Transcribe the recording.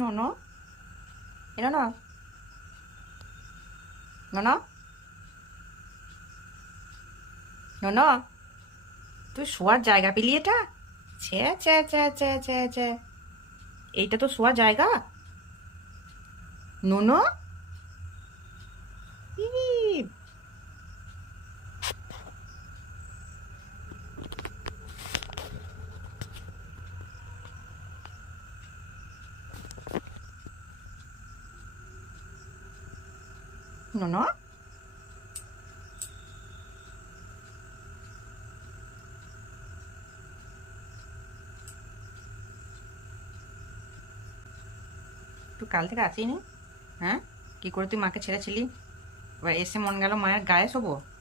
ননো, এ ননো, ননো, ননো, তুই শোয়ার জায়গা পেলি এটা? ছ্যা ছ্যা ছ্যা ছ্যা ছ্যা ছ্যা, এইটা তো শোয়ার জায়গা? ননো, ইরি, ননো, তুই কাল থেকে আসিনি? হ্যাঁ, কি করে তুই মাকে ছেড়েছিলি? এবার এসে মন গেল মায়ের গায়ে শোবো?